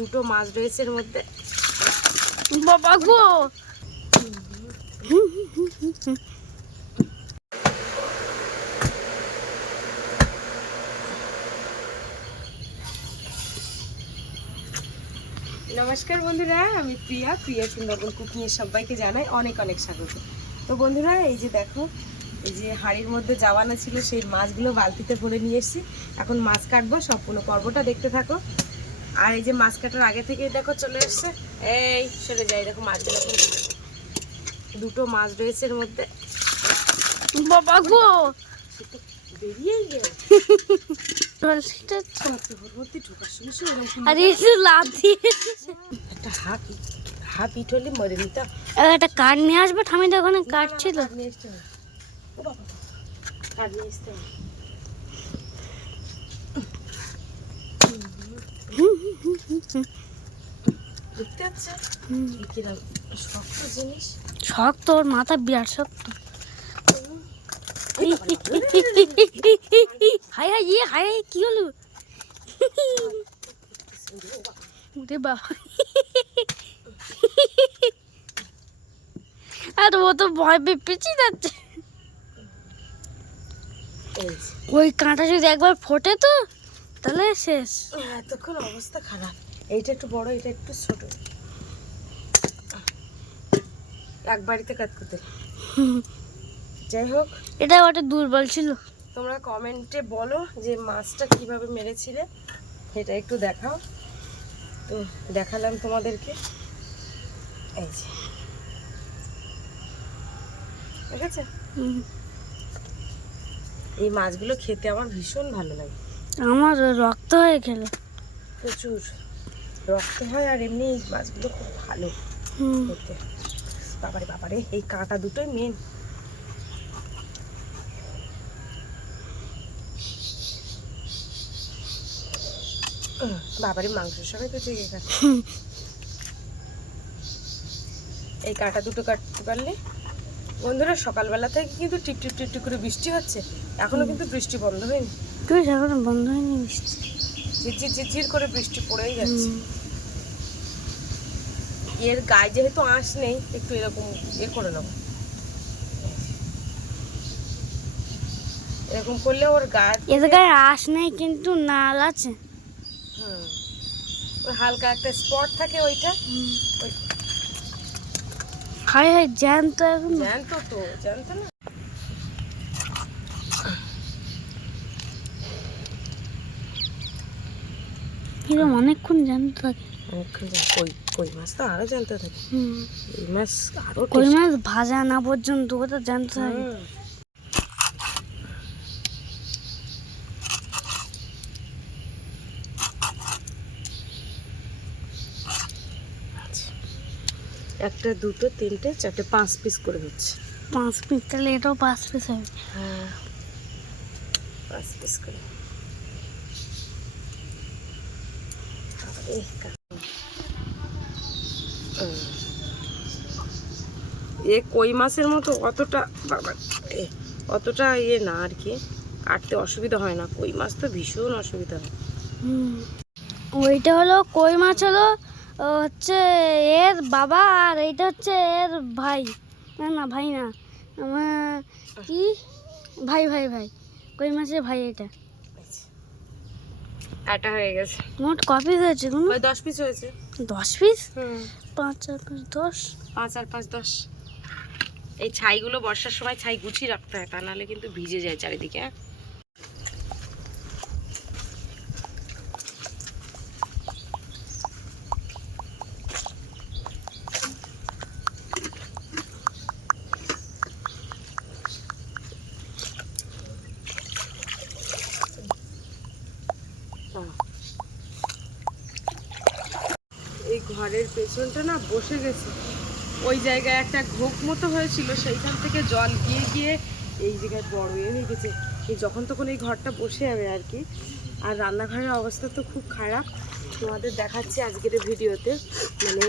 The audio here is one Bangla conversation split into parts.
দুটো মাছ রয়েছে এর মধ্যে। বাবা গো, নমস্কার বন্ধুরা, আমি প্রিয়া সুন্দরবন কুকিংয়ে সবাইকে জানাই অনেক অনেক স্বাগত। তো বন্ধুরা, এই যে দেখো, এই যে হাঁড়ির মধ্যে জাওয়ানা ছিল, সেই মাছগুলো বালতিতে ভরে নিয়ে এসেছি। এখন মাছ কাটবো, সম্পূর্ণ পর্বটা দেখতে থাকো। আর এই যে মাছ কাটার আগে থেকেই দেখো চলে এসছে, এই সরে যাই, দেখো মাছগুলো দুটো মাছ রয়েছে এর মধ্যে। বাবা গো, বেরিয়েই গেল। একটা হাফ ইট হলে মরে নিতাম। একটা কাঠ নিয়ে আসবে, ঠামিটা ওখানে কাঠ ছিল। দেখতে পাচ্ছ শক্ত জিনিস, শক্ত, ওর মাথা বিরাট শক্ত। হাই হাই ইয়ে হাই হাই, কি হলো? বাবা, আর ও তো ভয় পেয়ে পিছিয়ে যাচ্ছে। ওই কাঁটা যদি একবার ফোটে তো তাহলে শেষ। এতক্ষণ অবস্থা খারাপ। এইটা একটু বড়, এটা একটু ছোট, এক বাড়িতে কাজ করতে। যাই হোক, এটা ওটা দুর্বল ছিল। তোমরা কমেন্টে বলো যে মাছটা কিভাবে মেরেছিলে, এটা একটু দেখাও। তো দেখালাম তোমাদেরকে। এই যে ঠিক আছে, এই মাছগুলো খেতে আমার ভীষণ ভালো লাগে। আমার রক্ত হয়ে খেলে প্রচুর রক্ত হয়, আর এমনি এই মাছগুলো খুব ভালো খেতে। বাবারে বাবারে, এই কাঁটা দুটোই মেন। বাবারে, মাংসের সঙ্গে তো ঠিক আছে। এই কাঁটা দুটো কাটতে পারলে বন্ধুরা, সকালবেলা থেকে কিন্তু টিপ টিপ টিপ টিপ করে বৃষ্টি হচ্ছে, এখনো কিন্তু বৃষ্টি বন্ধ হয়নি। এখনো বন্ধ হয়নি বৃষ্টি, ঝিরঝির ঝিরঝির করে বৃষ্টি পড়েই যাচ্ছে। এর গায়ে যেহেতু আঁশ নেই, একটু এরকম করে নেবো, এরকম করলে ওর গায়ে আঁশ নেই কিন্তু নাল আছে। হালকা একটা স্পট থাকে, ওইটা হাই হাই জ্যান্ত, তো জ্যান্ত না। এরকম অনেকক্ষণ জ্যান্ত থাকে। কই মাছ তো আরো জ্যান্ত থাকে। এই মাছ আরো, কই মাছ ভাজা না পর্যন্ত ওটা জ্যান্ত থাকে। একটা দুটো তিনটে চারটে 5 পিস করে হচ্ছে। 5 পিস, তাহলে এটাও 5 পিস হবে। হ্যাঁ, 5 পিস করে। এ কই মাছের মতো অতটা ইয়ে না আর কি, কাটতে অসুবিধা হয় না। কই মাছ তো ভীষণ অসুবিধা হয়। ওইটা হলো কই মাছ, হলো হচ্ছে এর বাবা, আর এইটা হচ্ছে এর ভাই। না ভাই না, আমার কি ভাই ভাই ভাই, কই মাছের ভাই। এটা হয়ে গেছে। মোট ক পিস হয়েছে? 10 পিস হয়েছে। 10 পিস? 5 আর 5 10। 5 আর 5 10। এই ছাইগুলো বর্ষার সময় ছাই গুছিয়ে রাখতে হয়, তা নাহলে কিন্তু ভিজে যায় চারিদিকে। এই ঘরের পেছনটা না বসে গেছে, ওই জায়গায় একটা ঘোক মতো হয়েছিল, সেইখান থেকে জল গিয়ে গিয়ে এই জায়গায় বড় হয়ে গেছে। এই যখন তখন এই ঘরটা বসে যাবে আর কি। আর রান্নাঘরের অবস্থা তো খুব খারাপ, তোমাদের দেখাচ্ছি আজকের ভিডিওতে। মানে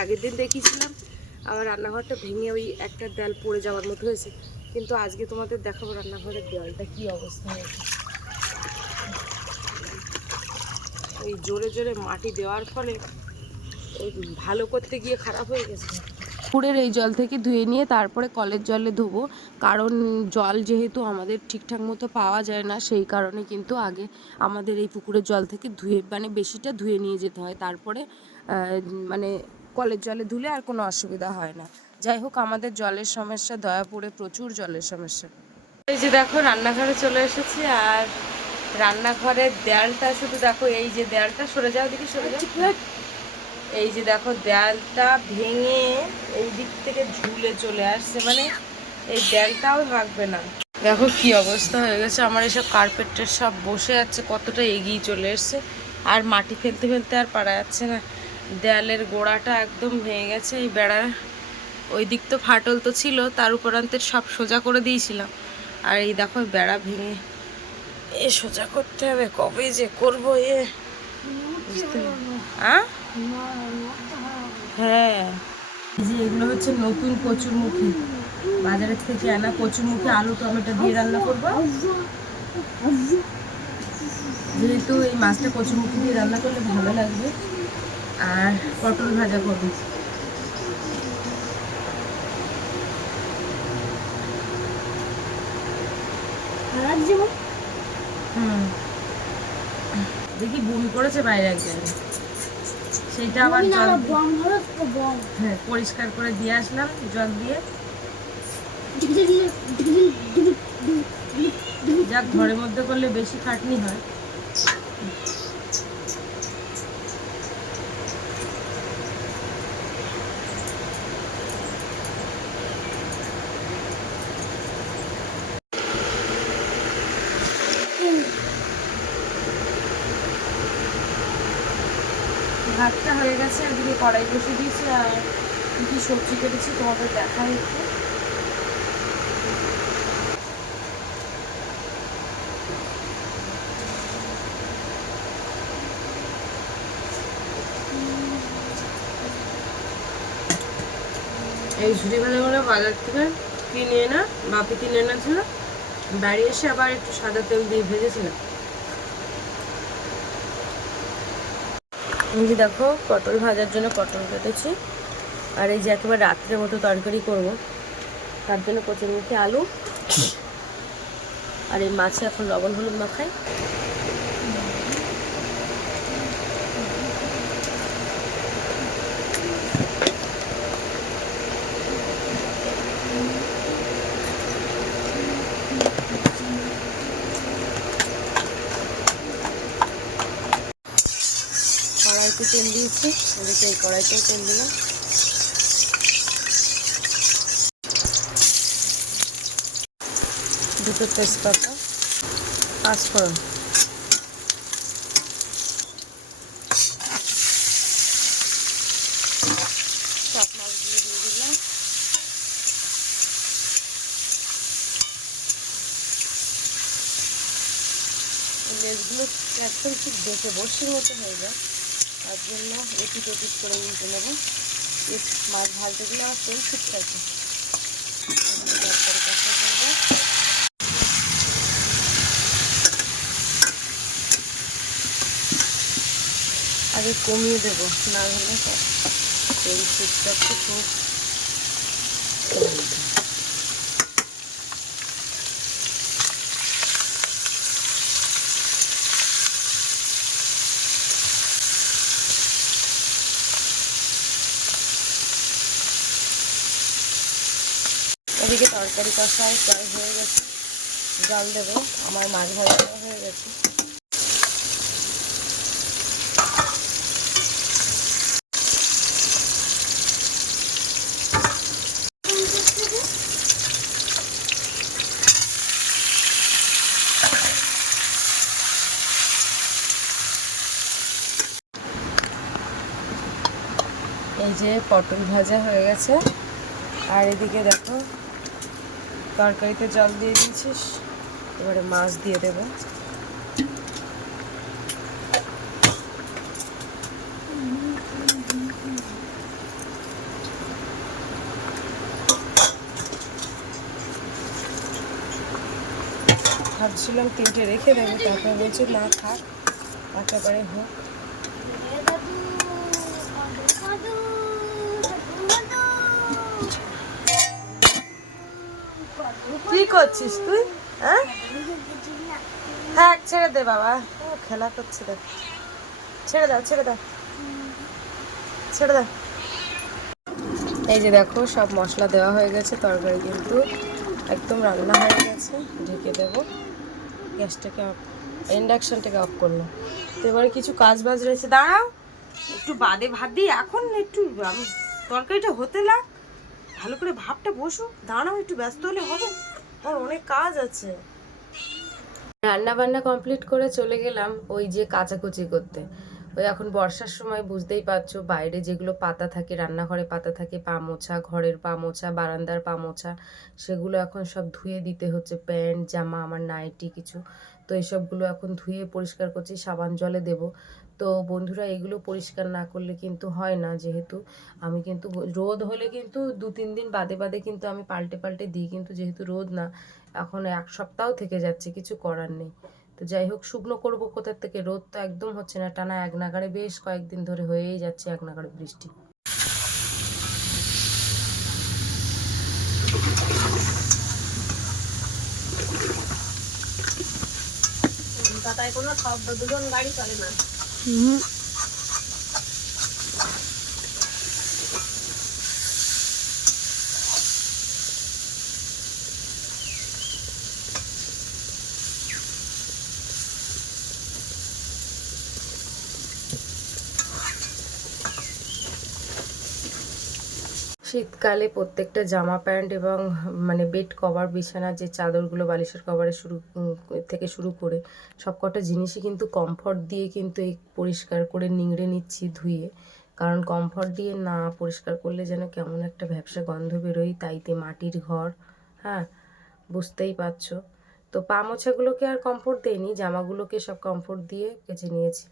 আগের দিন দেখিয়েছিলাম, আবার রান্নাঘরটা ভেঙে ওই একটা দেয়াল পড়ে যাওয়ার মতো হয়েছে, কিন্তু আজকে তোমাদের দেখাবো রান্নাঘরের দেওয়ালটা কি অবস্থা হয়েছে। ওই জোরে জোরে মাটি দেওয়ার ফলে ওই ভালো করতে গিয়ে খারাপ হয়ে গেছে। পুকুরের এই জল থেকে ধুয়ে নিয়ে তারপরে কলের জলে ধোবো, কারণ জল যেহেতু আমাদের ঠিকঠাক মতো পাওয়া যায় না, সেই কারণে কিন্তু আগে আমাদের এই পুকুরের জল থেকে ধুয়ে মানে বেশিটা ধুয়ে নিয়ে যেতে হয়, তারপরে মানে কলের জলে ধুলে আর কোনো অসুবিধা হয় না। যাই হোক, আমাদের জলের সমস্যা দয়াপুরে প্রচুর জলের সমস্যা। এই যে দেখো রান্নাঘরে চলে এসেছি, আর রান্নাঘরের দেয়ালটা শুধু দেখো, এই যে দেয়ালটা সরে যাও দেখি, সরে যাও। এই যে দেখো দেয়ালটা ভেঙে এই দিক থেকে ঝুলে চলে আসছে, মানে এই দেয়ালটাও থাকবে না। দেখো কি অবস্থা হয়ে গেছে আমার, এসব কার্পেটের সব বসে যাচ্ছে, কতটা এগিয়ে চলে এসছে, আর মাটি ফেলতে ফেলতে আর পারা যাচ্ছে না। দেয়ালের গোড়াটা একদম ভেঙে গেছে। এই বেড়ার ওই দিক তো ফাটল তো ছিল, তার উপরান্তে সব সোজা করে দিয়েছিলাম, আর এই দেখো বেড়া ভেঙে এ সোজা করতে হবে, কবে যে করবো হ্যাঁ। এই যে এগুলো হচ্ছে নতুন কচুরমুখী, বাজারের থেকে আনা কচুরমুখী, আলু টমেটো দিয়ে রান্না করবো, যেহেতু এই মাছটা কচুরমুখী দিয়ে রান্না করলে ভালো লাগবে। আর পটল ভাজা করবো। দেখি বমি করেছে বাইরে একজন, সেইটা আবার হ্যাঁ পরিষ্কার করে দিয়ে আসলাম জল দিয়ে। যাক, ঘরের মধ্যে করলে বেশি খাটনি হয়। ভাতটা হয়ে গেছে, এদিকে কড়াই বসে দিয়েছি, আর কি সবজি কেটেছি তোমাদের দেখাই একটু। এই ঝুড়ি ভাজাগুলো বাজার থেকে কিনে এনে বাপি কিনে এনেছিল, বাড়ি এসে আবার একটু সাদা তেল দিয়ে ভেজেছিলাম। এই যে দেখো পটল ভাজার জন্য পটল কেটেছি, আর এই যে একেবারে রাত্রের মতো তরকারি করব, তার জন্য কচুরমুখী আলু আর এই মাছে এখন লবণ হলুদ মাখাই। কড়াইতে তেল দিয়েছি, ওদিকে এই কড়াইতেও তেল দিলাম। দুটো তেজপাতা, পাঁচফোড়ন, সব মাছ দিয়ে দিলাম। লেজগুলো একদম ঠিক দেখে বসির মতো হয়ে যায়, তার জন্য এপিট ওপিট করে উল্টে নেবো। মাছ ভাজতে গেলে আমার তেল ঠিক থাকে। আগে কমিয়ে দেবো, না হলে তেল ঠিকঠাক খুব এদিকে তরকারি কষায় প্রায় হয়ে গেছে, জল দেবো। আমার মাছ ভাজা হয়ে গেছে। এই যে পটল ভাজা হয়ে গেছে, আর এদিকে দেখো তরকারিতে জল দিয়ে দিয়েছিস, এবারে মাছ দিয়ে দেবো। ভাবছিলাম তিনটে রেখে দেবো, তারপরে বলছি না থাক, একেবারে হোক। করছিস তুই? হ্যাঁ হ্যাঁ ছেড়ে দে বাবা, ও খেলা করছে দেখ, ছেড়ে দাও ছেড়ে দাও ছেড়ে দাও। এই যে দেখো সব মশলা দেওয়া হয়ে গেছে, তরকারি কিন্তু একদম রান্না হয়ে গেছে। ঢেকে দেবো, গ্যাসটাকে অফ, ইন্ডাকশনটাকে অফ করলো। তো এবারে কিছু কাজ বাজ রয়েছে, দাঁড়াও একটু বাদে ভাত দিই, এখন একটু আমি তরকারিটা হতে লাগ, ভালো করে ভাবটা বসো, দাঁড়াও একটু ব্যস্ত হলে হবে, আমার অনেক কাজ আছে। রান্না বান্না কমপ্লিট করে চলে গেলাম ওই যে কাচাকুচি করতে। ওই এখন বর্ষার সময় বুঝতেই পারছো, বাইরে যেগুলো পাতা থাকে, রান্নাঘরে পাতা থাকে, পা মোছা, ঘরের পা মোছা, বারান্দার পা মোছা, সেগুলো এখন সব ধুয়ে দিতে হচ্ছে। প্যান্ট জামা আমার নাইটি কিছু, তো এইসবগুলো এখন ধুয়ে পরিষ্কার করছি, সাবান জলে দেব। তো বন্ধুরা এগুলো পরিষ্কার না করলে কিন্তু হয় না, যেহেতু আমি কিন্তু রোদ হলে কিন্তু 2-3 দিন বাদে বাদে কিন্তু আমি পাল্টে পাল্টে দিই, কিন্তু যেহেতু রোদ না, এখন 1 সপ্তাহ থেকে যাচ্ছে, কিছু করার নেই। তো যাই হোক, শুকনো করবো কোথার থেকে, রোদ তো একদম হচ্ছে না, টানা এক নাগাড়ে বেশ কয়েকদিন ধরে হয়েই যাচ্ছে এক নাগাড়ে বৃষ্টি। কলকাতায় কোনো শব্দ দুজন গাড়ি চলে না। শীতকালে প্রত্যেকটা জামা প্যান্ট এবং মানে বেড কভার, বিছানার যে চাদরগুলো, বালিশের কভারে থেকে শুরু করে সব কটা জিনিসই কিন্তু কমফর্ট দিয়ে কিন্তু এই পরিষ্কার করে নিংড়ে নিচ্ছি ধুয়ে। কারণ কমফর্ট দিয়ে না পরিষ্কার করলে যেন কেমন একটা ভ্যাপসা গন্ধ বেরোয়, তাইতে মাটির ঘর, হ্যাঁ বুঝতেই পারছো। তো পা মোছাগুলোকে আর কমফর্ট দেয়নি, জামাগুলোকে সব কমফর্ট দিয়ে কেচে নিয়েছি।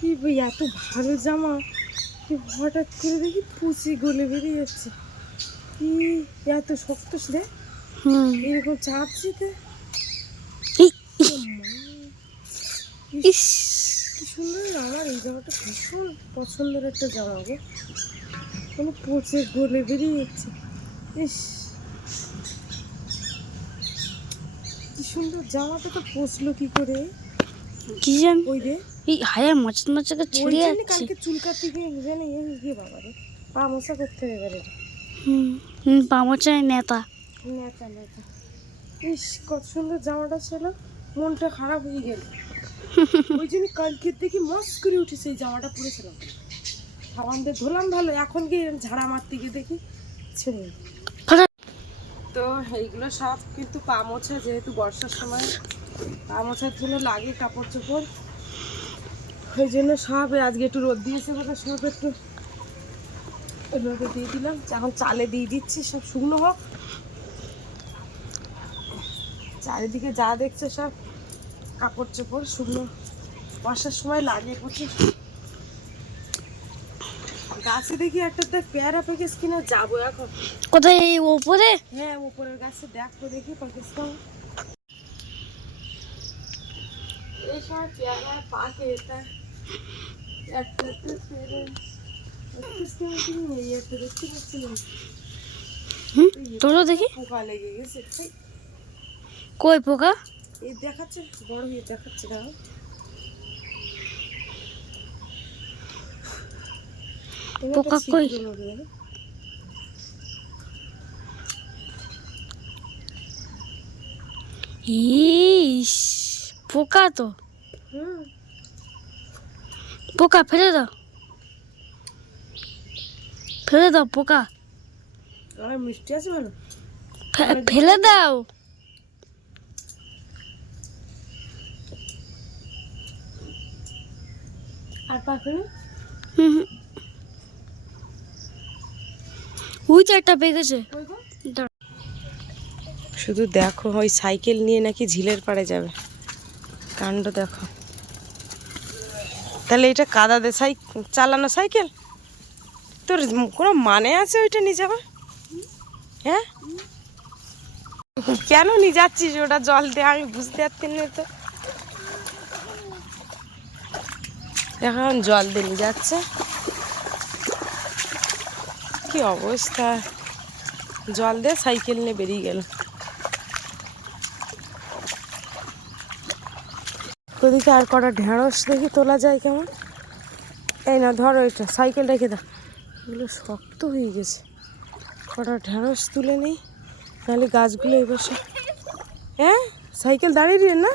কি ভাই এত ভালো জামা, কি হঠাৎ করে দেখি পুচি গলে বেরিয়ে যাচ্ছে, কি এত শক্ত রে, এরকম চাপ দিতে, কি সুন্দর। আমার এই জামাটা ভীষণ পছন্দের একটা জামা গো, কোনো পচে গলে বেরিয়ে যাচ্ছে, ইস কি সুন্দর জামাটা, তো পচলো কি করে কি জানি, ওই রে এই হায়া মাছ মাছকে ছিঁড়ে যাচ্ছে। কালকে চুল কাটতে গিয়ে জানি গিয়ে বাবা রে পা মোছা করতে হবে এবারে, পামচায় নেতা নেতা নেতা। ইস কত সুন্দর জামাটা ছিল, মনটা খারাপ হয়ে গেল, ওই জন্য কালকের দেখি মস্ত করে উঠেছে এই জামাটা পরেছিলাম, সাবান দিয়ে ধরলাম ভালো, এখন গিয়ে ঝাড়া মারতে গিয়ে দেখি ছেড়ে। তো এইগুলো সব কিন্তু পা মোছা, যেহেতু বর্ষার সময় পা মোছার জন্য লাগে কাপড় চোপড়, ওই জন্য সব আজকে একটু রোদ দিয়েছে বলে সব একটু রোদে দিয়ে দিলাম, এখন চালে দিয়ে দিচ্ছি সব শুকনো হোক। চারিদিকে যা দেখছে সব কাপড় চোপড় শুকনো, বর্ষার সময় লাগে প্রচুর। গাছে দেখি একটা দেখ পেয়ারা প্যাকেজ কিনা যাবো এখন। কোথায়, এই ওপরে? হ্যাঁ উপরের গাছে দেখ তো দেখি প্যাকেজ কেমন, এই সময় পেয়ারা পাকে, এটা একটা এই একটা দেখতে পাচ্ছিলাম, তোলো দেখি, পোকা লেগে গেছে, কই পোকা? এই দেখাচ্ছে বড় হয়ে দেখাচ্ছে না, পোকা কই? ইস পোকা তো, পোকা ফেলে দাও, ফেলে দাও পোকা, মিষ্টি আছে ভালো, ফেলে দাও। আর পাখি ওই চারটা পেকেছে। শুধু দেখো ওই সাইকেল নিয়ে নাকি ঝিলের পাড়ে যাবে, কাণ্ড দেখো। তাহলে এটা কাদা দে চালানো সাইকেল, তোর কোনো মানে আছে ওইটা নিয়ে যাবা? হ্যাঁ, কেন নিয়ে যাচ্ছিস ওটা জল দে, আমি বুঝতে পারছি না তো। এখন জল দিয়ে নিয়ে যাচ্ছে, কি অবস্থা। জল দিয়ে সাইকেল নিয়ে বেরিয়ে গেল। ওদিকে আর কটা ঢেঁড়স দেখি তোলা যায় কেমন। এই না ধরো, এটা সাইকেল রেখে দাও, এগুলো শক্ত হয়ে গেছে। কটা ঢেঁড়স তুলে নেই, নাহলে গাছগুলো এবার হ্যাঁ সাইকেল দাঁড়িয়ে দিয়ে না,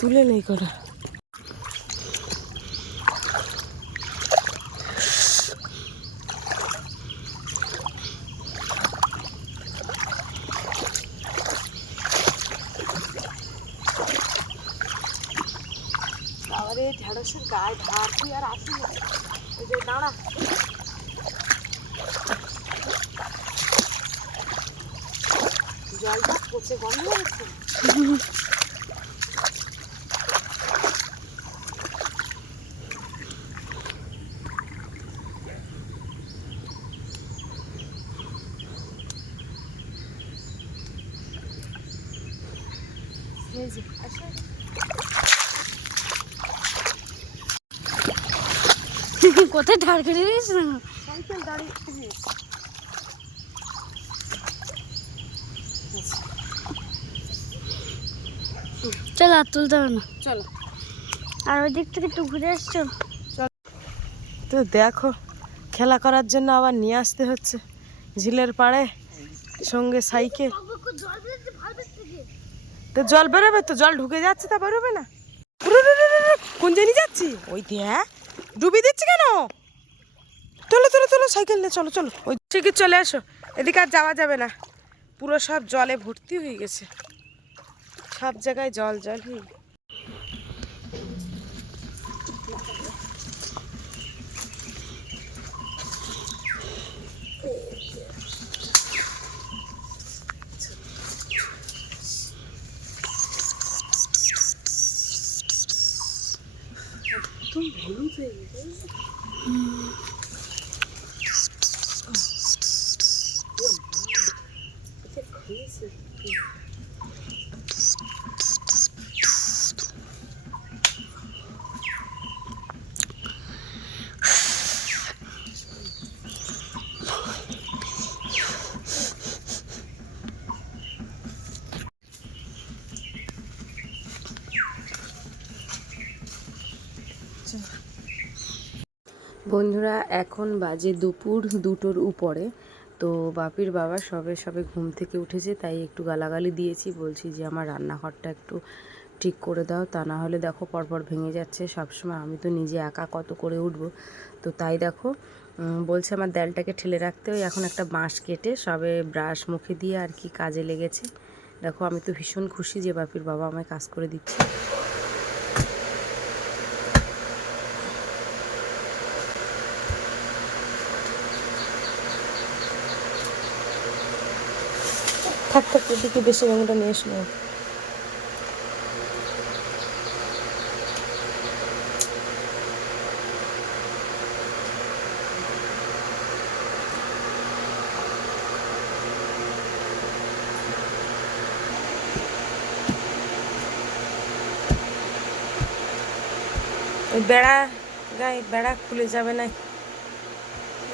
তুলে নেই কটা। আরে ঢেঁড়সের গায়ে ধার তুই আর আসি না, এই যে দাঁড়া। জলটা পচে গন্ধ হচ্ছে। কোথায় ধার করে দিয়েছ না? সাইকেল দাঁড়িয়ে চলো, আর তুলতে হবে না, চলো। আর ওই দিক থেকে একটু ঘুরে আসছো। তো দেখো, খেলা করার জন্য আবার নিয়ে আসতে হচ্ছে ঝিলের পাড়ে, সঙ্গে সাইকেল। তো জল বেরোবে, তো জল ঢুকে যাচ্ছে, তা বেরোবে না। কোন জায়গায় যাচ্ছি? ওই দিয়ে ডুবি দিচ্ছি কেন? চলো চলো চলো, সাইকেল নিয়ে চলো চলো। ওই ঠিকই চলে এসো, এদিকে আর যাওয়া যাবে না, পুরো সব জলে ভর্তি হয়ে গেছে, সব জায়গায় জল জল হয়ে গেছে। একদম হলুদ হয়ে গেছে। বন্ধুরা, এখন বাজে দুপুর 2টোর উপরে। তো বাপির বাবা সবে সবে ঘুম থেকে উঠেছে, তাই একটু গালাগালি দিয়েছি, বলছি যে আমার রান্নাঘরটা একটু ঠিক করে দাও, তা না হলে দেখো পরপর ভেঙে যাচ্ছে। সবসময় আমি তো নিজে একা কত করে উঠবো, তো তাই দেখো বলছে আমার দেয়ালটাকে ঠেলে রাখতে। ওই এখন একটা বাঁশ কেটে সবে ব্রাশ মুখে দিয়ে আর কি কাজে লেগেছে। দেখো আমি তো ভীষণ খুশি যে বাপির বাবা আমায় কাজ করে দিচ্ছে। থাক থাক, এদিকে বেশি রঙটা নিয়ে এসো। ওই বেড়া গায়ে বেড়া খুলে যাবে না,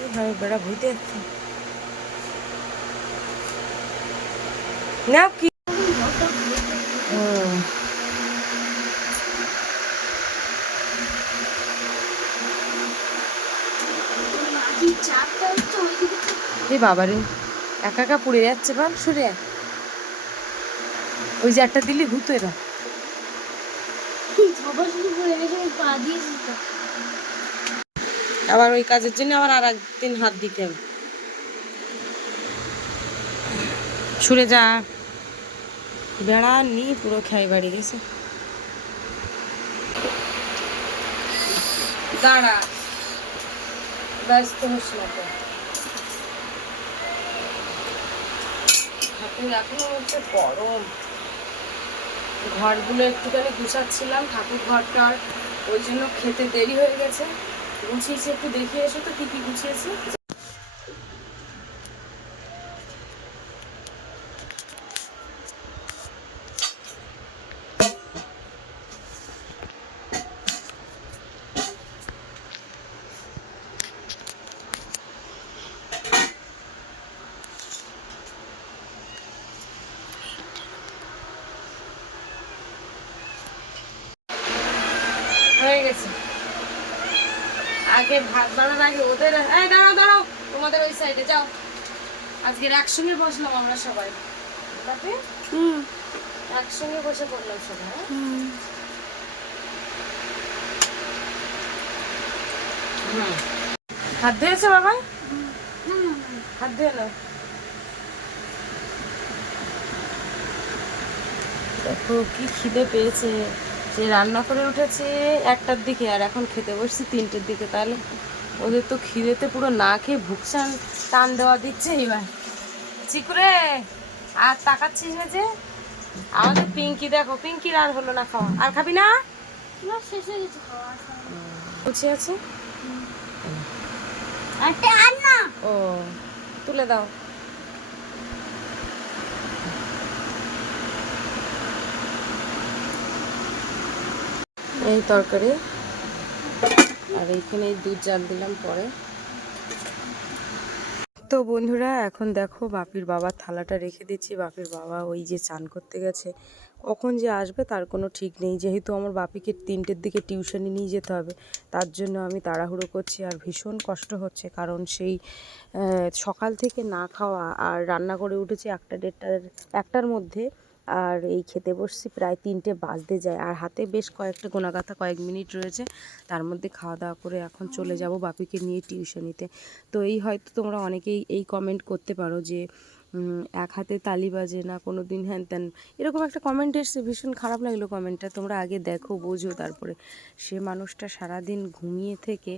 এইভাবে বেড়া ভুইতে যাচ্ছে নাও কি। এ বাবারে, একা একা পুড়ে যাচ্ছে, বল সরে। ওই যে একটা দিলি ভূত এরা। আবার ওই কাজের জন্য আবার আর একদিন হাত দিতে হবে। সরে যা, বেড়া নি পুরো খাই বাড়ি গেছে। দাঁড়া, ব্যস্ত হোস না তো। হাতে এখনো হচ্ছে গরম। ঘরগুলো একটুখানি গুছাচ্ছিলাম, ঠাকুর ঘরটার, ওই জন্য খেতে দেরি হয়ে গেছে। গুছিয়েছি, একটু দেখিয়ে এসো তো কি কি গুছিয়েছি। হয়ে গেছে। আগে ভাত বানানোর আগে ওদের, এই দাঁড়াও দাঁড়াও, তোমাদের ওই সাইডে যাও। আজকের একসঙ্গে বসলাম আমরা সবাই, তাতে একসঙ্গে বসে পড়লাম সবাই। হাত ধুয়েছে বাবা? হাত ধুয়ে নাও। দেখো কি খিদে পেয়েছে, সে রান্না করে উঠেছে 1টার দিকে আর এখন খেতে বসছি 3টের দিকে। তাহলে ওদের তো খিদেতে পুরো না খেয়ে ভুকসান টান দেওয়া দিচ্ছে। এবার চিকুরে আর তাকাচ্ছিস না যে? আমাদের পিঙ্কি দেখো, পিঙ্কির আর হলো না খাওয়া। আর খাবি না? বুঝে আছে। ও তুলে দাও। এই তরকারি, আর এইখানে দুধ জাল দিলাম পরে। তো বন্ধুরা এখন দেখো বাপির বাবার থালাটা রেখে দিচ্ছি। বাপির বাবা ওই যে চান করতে গেছে, কখন যে আসবে তার কোনো ঠিক নেই। যেহেতু আমার বাপিকে 3টের দিকে টিউশনে নিয়ে যেতে হবে, তার জন্য আমি তাড়াহুড়ো করছি। আর ভীষণ কষ্ট হচ্ছে, কারণ সেই সকাল থেকে না খাওয়া, আর রান্না করে উঠেছি 1টার মধ্যে, আর এই খেতে বসছি প্রায় 3টে বাজতে যায়। আর হাতে বেশ কয়েকটা গোনাগাথা কয়েক মিনিট রয়েছে, তার মধ্যে খাওয়া দাওয়া করে এখন চলে যাব বাপিকে নিয়ে টিউশনিতে। তো এই হয়তো তোমরা অনেকেই এই কমেন্ট করতে পারো যে এক হাতে তালি বাজে না কোনো দিন, হ্যান ত্যান, এরকম একটা কমেন্ট এসছে। ভীষণ খারাপ লাগলো কমেন্টটা। তোমরা আগে দেখো, বোঝো, তারপরে। সে মানুষটা সারাদিন ঘুমিয়ে থেকে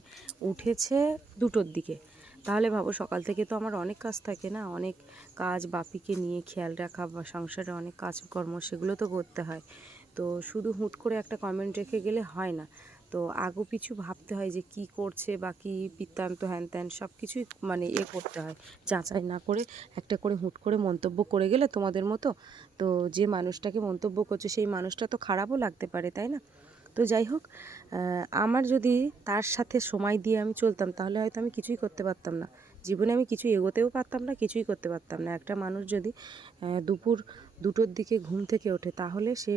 উঠেছে 2টোর দিকে। তাহলে ভাবো সকাল থেকে তো আমার অনেক কাজ থাকে না, অনেক কাজ, বাপিকে নিয়ে খেয়াল রাখা বা সংসারে অনেক কাজকর্ম, সেগুলো তো করতে হয়। তো শুধু হুট করে একটা কমেন্ট রেখে গেলে হয় না। তো আগু পিছু ভাবতে হয় যে কি করছে বা কী বৃত্তান্ত, হ্যান ত্যান সব কিছুই মানে করতে হয়, যাচাই না করে একটা করে হুট করে মন্তব্য করে গেলে তোমাদের মতো, তো যে মানুষটাকে মন্তব্য করছে সেই মানুষটা তো খারাপও লাগতে পারে, তাই না? তো যাই হোক, আমার যদি তার সাথে সময় দিয়ে আমি চলতাম, তাহলে হয়তো আমি কিছুই করতে পারতাম না জীবনে, আমি কিছু এগোতেও পারতাম না, কিছুই করতে পারতাম না। একটা মানুষ যদি দুপুর 2টোর দিকে ঘুম থেকে ওঠে, তাহলে সে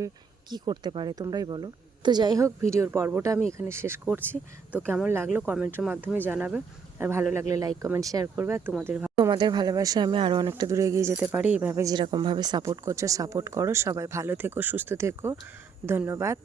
কি করতে পারে তোমরাই বলো। তো যাই হোক, ভিডিওর পর্বটা আমি এখানে শেষ করছি। তো কেমন লাগলো কমেন্টের মাধ্যমে জানাবে, আর ভালো লাগলে লাইক কমেন্ট শেয়ার করবে। আর তোমাদের ভালোবাসায় আমি আরও অনেকটা দূরে এগিয়ে যেতে পারি। এইভাবে যেরকমভাবে সাপোর্ট করছো, সাপোর্ট করো। সবাই ভালো থেকো, সুস্থ থেকো। ধন্যবাদ।